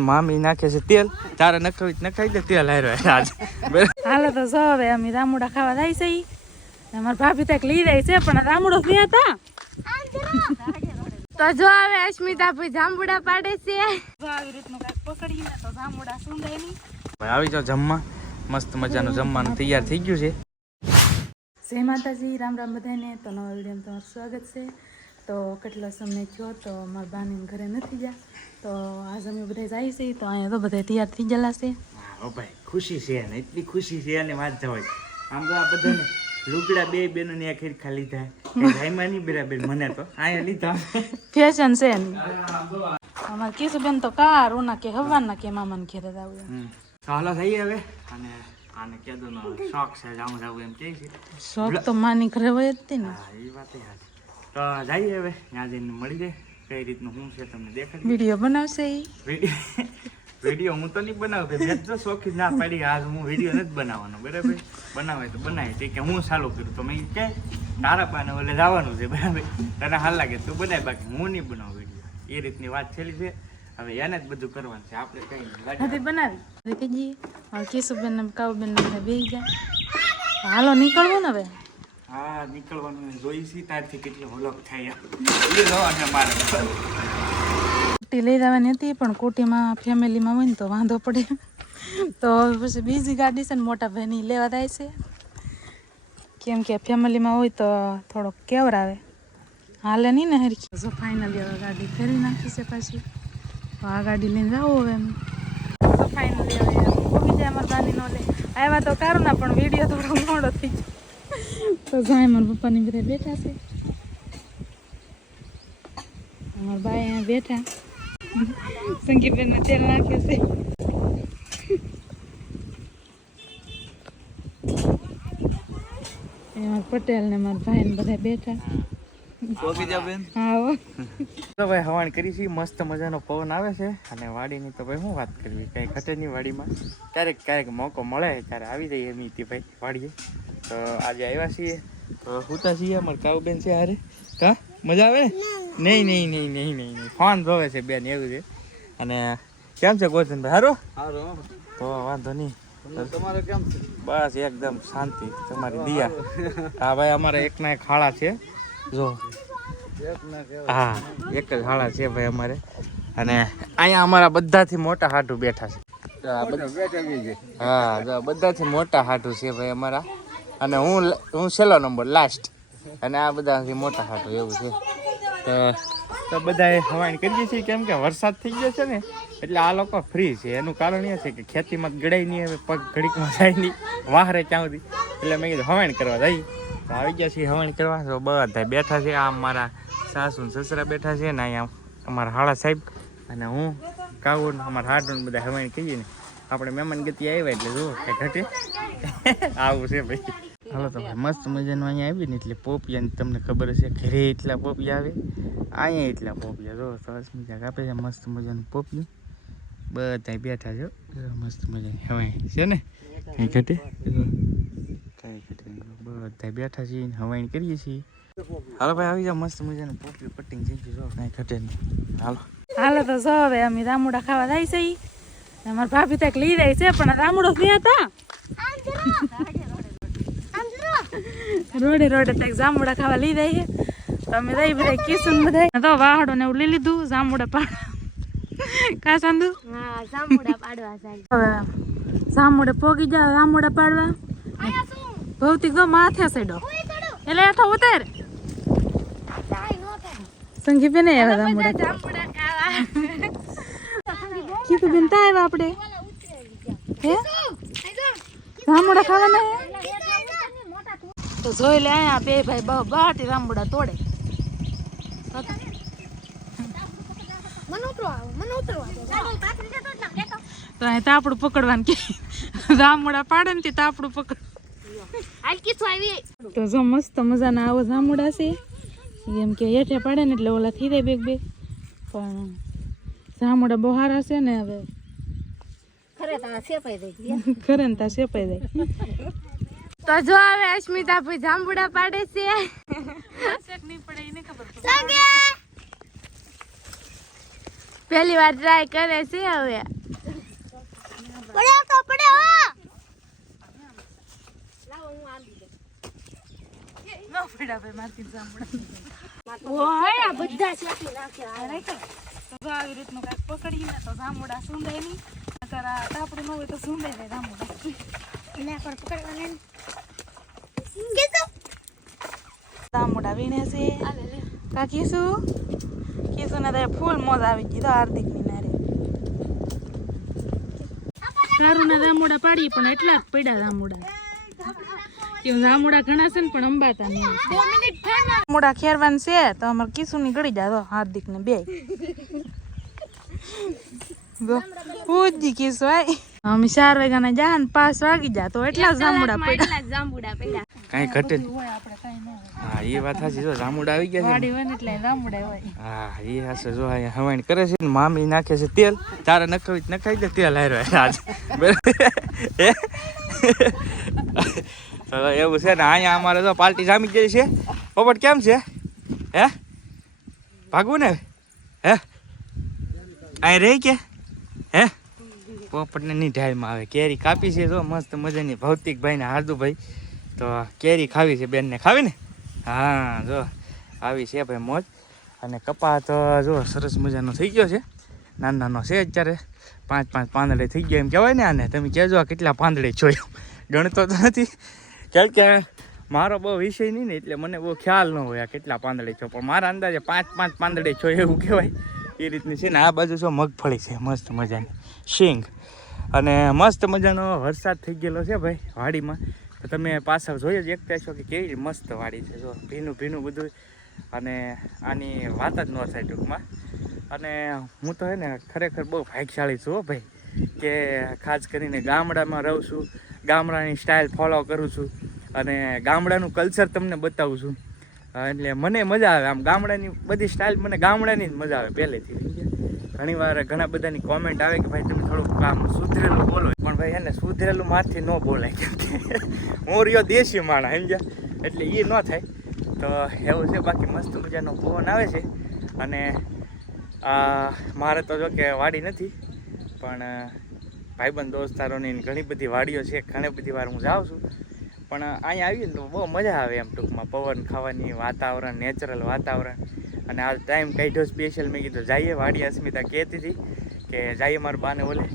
મામી નાખે છે તેલ, તારે નખાઈ દે તેલ હારો આજ. હાલો તો જો હવે અમે રામુડા ખાવા જાય છે. અમારા ભાભી તક લઈ જાય છે પણ રામુડો ગયા હતા. તો જો હવે અસ્મિતા ભાઈ જાંબુડા પાડે છે. જો આવી રીતનું કાંઈક પકડીને તો જાંબુડા સુંદાય નહીં. આવી જાવ જમવા, મસ્ત મજાનું જમવાનું તૈયાર થઈ ગયું છે. જય માતાજી, રામ રામ બધાને. તો નવા વિડીયોમાં તમારું સ્વાગત છે. તો કેટલો સમય થયો તો મારા બાની ઘરે નથી ગયા, તો આજ અમે બધા જાય છે. તો અહીંયા તો બધા તૈયાર થઈ ગયેલા છે. ઓ ભાઈ ખુશી છે ને, એટલી ખુશી છે અને વાત જવાય. આમ તો આ બધાને લુગડા બે બેનો ને ખીરખા લીધા, ભાઈમાં નહીં બરાબર, મને તો અહીંયા લીધા. ફેશન છે એની. અમારે કેશુબેન તો કાર ઓના કે હવાના કે મામાને ઘેરે આવું. હાલો થઈ હવે. અને આને કેદોનો શોખ છે જાઉં જાઉં એમ કહે છે. શોખ તો માની ઘરે હોય જ તે ને. હા એ વાત છે. તો જઈએ હવે, ત્યાં જઈને મળી જાય કઈ રીતનું શું છે તમને દેખાડી. વિડીયો બનાવશે એ વિડીયો હું તો નહીં બનાવું, મેં તો શોખી ના પાડી આજ હું વિડીયો નથી બનાવવાનો, બરાબર. બનાવે તો બનાવે તે કે હું ચાલુ કર્યું તો મેં કે તારા પાને ઓલે જવાનું છે, બરાબર. તને હાલ લાગે તું બનાય, બાકી હું નહીં બનાવું વિડીયો. એ રીતની વાત છેલ્લી છે. હવે એને જ બધું કરવાનું છે, આપણે કઈ નથી બનાવી કીજી. કેશુબેન ને કાવુબેન ને બેસી જાય. હાલો નીકળવું ને હવે. હા નીકળવાનું જોઈ છે, તારથી કેટલો વ્લોગ થાય એ જોવાને મારે. કુટી લઈ જવાની હતી પણ કુટીમાં ફેમિલીમાં હોય ને તો વાંધો પડે. તો પછી બીજી ગાડી છે ને મોટા ભાઈની લેવા જાય છે, કેમ કે ફેમિલીમાં હોય તો થોડોક કેવર આવે, હાલે નહીં ને હરખી. જો ફાઇનલી હવે ગાડી ફેરવી નાખી છે પાછી. તો આ ગાડી લઈને જાઓ હવે એમ. તો ફાઇનલી હવે પહોંચી જાય અમારા દાની નો લે આવ્યા તો કારું ના, પણ વિડીયો થોડો મોડો થઈ ગયો. તો જાય મારા પપ્પાની બધા બેઠા છે, અમારા બાઈ અહીંયા બેઠા. સંગીતબેન ને તેલ નાખ્યું છે. એમાં પટેલ ને મારા ભાઈ ને બધા બેઠા. તો ભાઈ હવાણ કરી છે, મસ્ત મજાનો પવન આવે છે. અને વાડીની તો ભાઈ શું વાત કરવી, કઈ ઘટે નહીં વાડીમાં. ક્યારેક મોકો મળે ત્યારે આવી જઈએ એમ ભાઈ વાડીએ. તો આજે આવ્યા છીએ તો હુતા છીએ, અમારે કાવુબેન છે હારે. કા મજા આવે ને? નહીં ફોન જોવે છે બેન, એવું છે. અને કેમ છે ગોરધનભાઈ? સારું. તો વાંધો નહીં. તમારે કેમ છે? બસ એકદમ શાંતિ, તમારી દિયા. હા ભાઈ અમારે એકના એક હાળા છે, જો. હા એક જ હાળા છે ભાઈ અમારે. અને અહીંયા અમારા બધાથી મોટા હાટુ બેઠા છે. હા બધાથી મોટા હાટુ છે ભાઈ અમારા. અને હું છેલ્લો નંબર લાસ્ટ, અને આ બધાથી મોટા હાટુ એવું છે. તો બધા હવાણ કરીએ છીએ, કેમ કે વરસાદ થઈ ગયો છે ને એટલે આ લોકો ફ્રી છે. એનું કારણ એ છે કે ખેતીમાં ગળાઈ નહીં, હવે પગ ઘડીકમાં જાય નહીં વાહરે ક્યાં સુધી. એટલે મેં કીધું હવાણ કરવા જઈએ. તો આવી ગયા છીએ હવાણ કરવા. તો બધા બેઠા છે, આ અમારા સાસુ સસરા બેઠા છે ને અહીંયા અમારા હાળા સાહેબ અને હું કાવું અમારા હાડું બધા હવાણ કહીએ ને. આપણે મહેમાન ગતિ આવ્યા એટલે જુઓ કે ઘટે આવું છે ભાઈ. હાલો તો ભાઈ મસ્ત મજાનું અહીંયા આવી ને એટલે પોપિયા તમને ખબર હશે, ઘરે એટલા પોપિયા આવે, અહીંયા એટલા પોપિયા. જો સરસ મજા કાપે છે, મસ્ત મજાનું પોપિયું. બધા બેઠા છો, મસ્ત મજાની હવાઈ છે ને, કઈ ઘટે બધા બેઠા છીએ, હવાઈ કરીએ છીએ. હાલો ભાઈ આવી જાવ, મસ્ત મજાનું પોપિયું કટિંગ થઈ ગયું, કઈ ઘટે નહીં. હાલો તો જો હવે અમે રામુડા ખાવા જાય છે. અમારા ભાભી તક લઈ જાય છે પણ રામુડો ગયા હતા. રોડે તક જામુડા ખાવા લઈ જાય છે. તો અમે જઈ બધા કિશન બધા તો વાહડો ને એવું લઈ લીધું જામુડા પાડવા. કા સાંદુ? હા જાંબુડા પાડવા જાય. હવે જામુડા પોગી જાય, જામુડા પાડવા. ભૌતિક ગો માથે સેડો એટલે હેઠો ઉતર. સંગી બેન આવ્યા જામુડા ખાવા. કીધું બેન તા આવ્યા આપણે હે જામુડા ખાવાના હે. તો જોઈ લે અહીંયા બે ભાઈ બાટી જામુડા તોડે. તો અહીં તાપડું પકડવાનું કે જામુડા પાડે ને તે તાપડું પકડ. તો જો મસ્ત મજાના આવો જામુડા છે, એમ કે હેઠે પાડે ને એટલે ઓલા થઈ જાય બે પણ જામુડા બહુ સારા છે ને. હવે ખરે ને તા સેપાઈ જાય. તો જો હવે અસ્મિતા ભાઈ જાંબુડા પાડે છે. નહીં પડે એને ખબર. પહેલી વાર ટ્રાય કરે છે હવે ન પડ્યા ભાઈ માથી જામુડા ઓય આ બધા શેકી નાખ્યા તો આવી રીતનું કાંઈક પકડીને તો જામુડા સુંદાય નહીં નકર આ તાપડું ન હોય તો સુંદાય નહીં જામુડા જામુડા વીણે છે કા કીસું ને તો ફૂલ મોજ આવી ગઈ તો હાર્દિકની નારે સારું ના જામુડા પાડી પણ એટલા જ પડ્યા જામુડા કેમ જામુડા ઘણા છે ને પણ અંબાતા નહીં જામુડા ખેરવાન છે તો અમારે કીસુની ગળી જાય હાર્દિક ને બે પૂજી કીસુ આય અમે 4 વાગ્યાના જા ને 5 વાગી જા તો એટલા જામુડા પડ્યા કાંઈ ઘટે નહીં. હોય આપણે કાંઈ ન હોય હા એ વાત સાચી. જો જામુડા આવી ગયા છે વાડી ને. હોય ને એટલે જામુડા હોય હા એ હશે. જો અહીંયા હવાઈન કરે છે ને મામી નાખે છે તેલ. તારે નખાઈ દે તેલ હાર્યો આજ તો એવું છે ને. અહીંયા અમારે તો પાર્ટી જામી ગઈ છે. પોપટ કેમ છે? હે ભાગવું ને? હે અહીં રહી કે? હે પોપટને ની ઢાળમાં આવે. કેરી કાપી છે જો મસ્ત મજાની. ભૌતિકભાઈ ને હાર્દુભાઈ તો કેરી ખાવી છે બેનને. ખાવી ને? હા જો આવી છે ભાઈ મોજ. અને કપા તો જો સરસ મજાનો થઈ ગયો છે. નાનો છે અત્યારે 5 પાંદડે થઈ ગયા એમ કહેવાય ને આને. તમે કહેજો આ કેટલા પાંદડે છો એમ. ગણતો તો નથી કારણ કે મારો બહુ વિષય નહીં ને એટલે મને બહુ ખ્યાલ ન હોય આ કેટલા પાંદડે છો. પણ મારા અંદાજે 5 પાંદડે છો એવું કહેવાય એ રીતની છે ને. આ બાજુ જો મગફળી છે મસ્ત મજાની શીંગ. અને મસ્ત મજાનો વરસાદ થઈ ગયેલો છે ભાઈ વાડીમાં. તો તમે પાછળ જોઈએ જ એકતા છો કે કેવી મસ્ત વાડી છે. જો ભીનું બધું. અને આની વાત જ ન થાય ટૂંકમાં. અને હું તો હે ને ખરેખર બહુ ભાગ્યશાળી છું ભાઈ કે ખાસ કરીને ગામડામાં રહું છું. ગામડાની સ્ટાઇલ ફોલો કરું છું અને ગામડાનું કલ્ચર તમને બતાવું છું. એટલે મને મજા આવે આમ. ગામડાની બધી સ્ટાઇલ મને ગામડાની જ મજા આવે પહેલેથી. ઘણી વાર ઘણા બધાની કોમેન્ટ આવે કે ભાઈ તમે થોડુંક કામ સુધરેલું બોલો. પણ ભાઈ એને સુધરેલું મારથી ન બોલાય કેમ કે હું રહ્યો દેશી માણસ સમજ્યા એટલે એ ન થાય. તો એવું છે. બાકી મસ્ત મજાનો પવન આવે છે. અને મારે તો જો કે વાડી નથી પણ ભાઈબંધ દોસ્તારોની ઘણી બધી વાડીઓ છે. ઘણી બધી વાર હું જાઉં છું પણ અહીંયા આવીએ ને તો બહુ મજા આવે એમ ટૂંકમાં. પવન ખાવાની, વાતાવરણ, નેચરલ વાતાવરણ. અને આ ટાઈમ કાઢ્યો સ્પેશિયલ. મેં કીધું જઈએ વાડી. અસ્મિતા કહેતી હતી કે જઈએ મારા બાને ઓલે.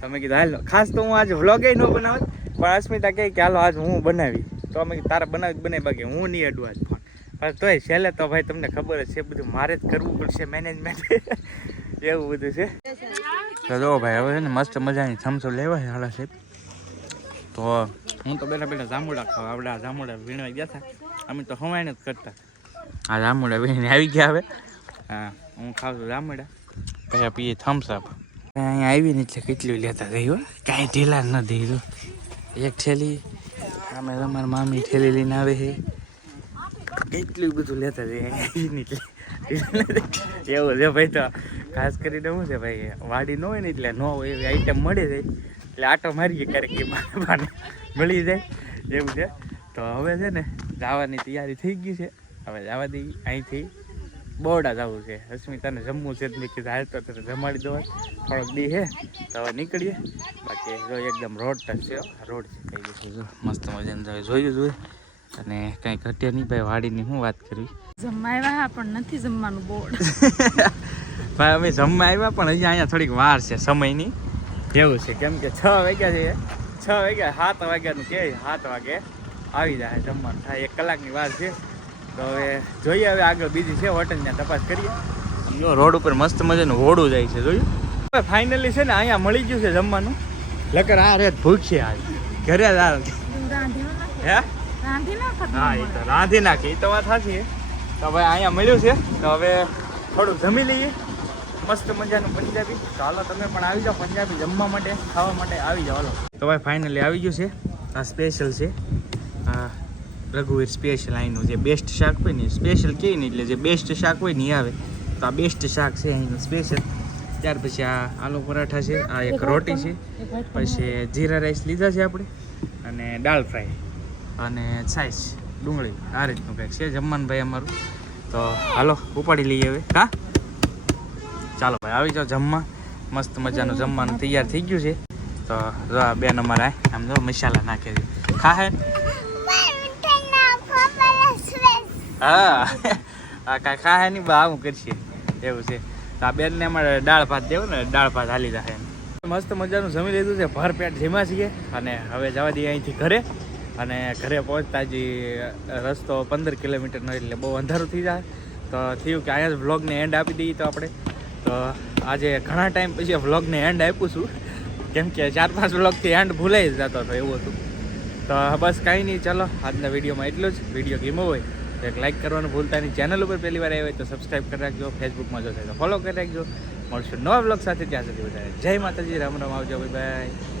તો મેં કીધું હાલો. ખાસ તો હું આજે વ્લોગે ન બનાવત પણ અસ્મિતા કહે કે હાલો આજ હું બનાવી. તો અમે તારા બનાવી બાકી હું નહીં અડવા જ ફોન. પણ તોય છેલ્લે તો ભાઈ તમને ખબર જ છે બધું મારે જ કરવું પડશે મેનેજમેન્ટ એવું બધું છે. તો જો ભાઈ હવે છે ને મસ્ત મજાની થમ્સઅપ લેવા છે હાલા સાહેબ. તો હું તો બેઠા જામુડા ખાવા. આપણે આ જામુડા વીણવા ગયા હતા. અમે તો હવાઈને જ કરતા. આ જામુડા વીણીને આવી ગયા હવે. હા હું ખાઉં છું જામુડા પછી પીએ થમ્સઅપ. અહીંયા આવીને એટલે કેટલું લેતા ગઈ કાંઈ ઢીલા ન દીધું. એક થેલી અમે તમારા મામી થેલી લઈને આવે છે. કેટલું બધું લેતા જઈએ એવું છે ભાઈ. તો ખાસ કરીને શું છે ભાઈ વાડી ન હોય ને એટલે ન હોય એવી આઈટમ મળી જાય એટલે આટો મારીએ ક્યારેક બાને મળી જાય એવું છે. તો હવે છે ને જવાની તૈયારી થઈ ગઈ છે. હવે જવા દઈ. અહીંથી બોરડા જવું છે. અસ્મિતાને જમવું છે. મેં કીધું હાલ તો જમાડી દો થોડોક દી છે તો હવે નીકળીએ. બાકી જો એકદમ રોડ ટચ છે. રોડ છે કઈ ગયું જો મસ્ત મજાને જોયું અને કંઈ ઘટે નહીં ભાઈ. વાડીની શું વાત કરવી. જમવા આવ્યા પણ નથી જમવાનું બોર્ડ ભાઈ અમે જમવા આવ્યા પણ હજી અહીંયા થોડીક વાર છે સમયની એવું છે. કેમ કે 6 વાગ્યા છે. 6 વાગ્યા 7 વાગ્યાનું કે 7 વાગે આવી જાય જમવાનું થાય. 1 કલાકની વાર છે. તો હવે જોઈએ હવે આગળ બીજી છે હોટલને તપાસ કરીએ. જો રોડ ઉપર મસ્ત મજાનું હોડું જાય છે જોયું. હવે ફાઇનલી છે ને અહીંયા મળી ગયું છે જમવાનું. લકર આ રેત ભૂખ છે આજ ઘરે જ આવે. હે હા એ તો રાંધી નાખી. એ તો વાત સાચી છે. તો ભાઈ અહીંયા મળ્યું છે તો હવે થોડુંક જમી લઈએ મસ્ત મજાનું પંજાબી. તો હાલો તમે પણ આવી જાઓ પંજાબી જમવા માટે ખાવા માટે આવી જાઓ. હાલો તો ભાઈ ફાઇનલી આવી ગયું છે. આ સ્પેશિયલ છે. આ રઘુવીર સ્પેશિયલ અહીંનું જે બેસ્ટ શાક હોય ને સ્પેશિયલ કહે ને એટલે જે બેસ્ટ શાક હોય ને એ આવે. તો આ બેસ્ટ શાક છે અહીંનું સ્પેશિયલ. ત્યાર પછી આ આલુ પરાઠા છે. આ એક રોટી છે. પછી જીરા રાઈસ લીધા છે આપણે અને દાળ ફ્રાય અને છાશ ડુંગળી આ રીતનું કંઈક છે જમવાનું ભાઈ અમારું. તો હાલો ઉપાડી લઈએ હવે. હા ચાલો ભાઈ આવી જાઓ જમવા. મસ્ત મજાનું જમવાનું તૈયાર થઈ ગયું છે. તો જો આ બેન અમારા આમ જો મસાલા નાખે છે. ખાહે હા આ કાંઈ ખાહે નહીં બા આવું કરશે એવું છે. તો આ બેનને અમારે દાળ ભાત દેવું ને દાળ ભાત હાલી જાય. મસ્ત મજાનું જમી લીધું છે, ભરપેટ જમ્યા છીએ અને હવે જવા દઈએ અહીંથી ઘરે. અને ઘરે પહોંચતા જ રસ્તો 15 કિલોમીટરનો એટલે બહુ અંધારું થઈ જાય. તો થયું કે અહીંયા જ વ્લોગને એન્ડ આપી દઈએ. તો આપણે તો આજે ઘણા ટાઈમ પછી વ્લોગને એન્ડ આપ્યું છું, કેમ કે 4-5 વ્લોગથી એન્ડ ભૂલાઈ જ જતો હતો એવું હતું. તો બસ કાંઈ નહીં, ચાલો આજના વિડીયોમાં એટલું જ. વિડીયો ગમ્યો હોય તો એક લાઈક કરવાનું ભૂલતા નહીં. ચેનલ ઉપર પહેલી વાર આવ્યા હોય તો સબસ્ક્રાઈબ કરી રાખજો. ફેસબુકમાં જો થાય તો ફોલો કરી રાખજો. મળશું નવા વ્લોગ સાથે. ત્યાં સુધી બધા જય માતાજી, રામ રામ, આવજો, બાય બાય.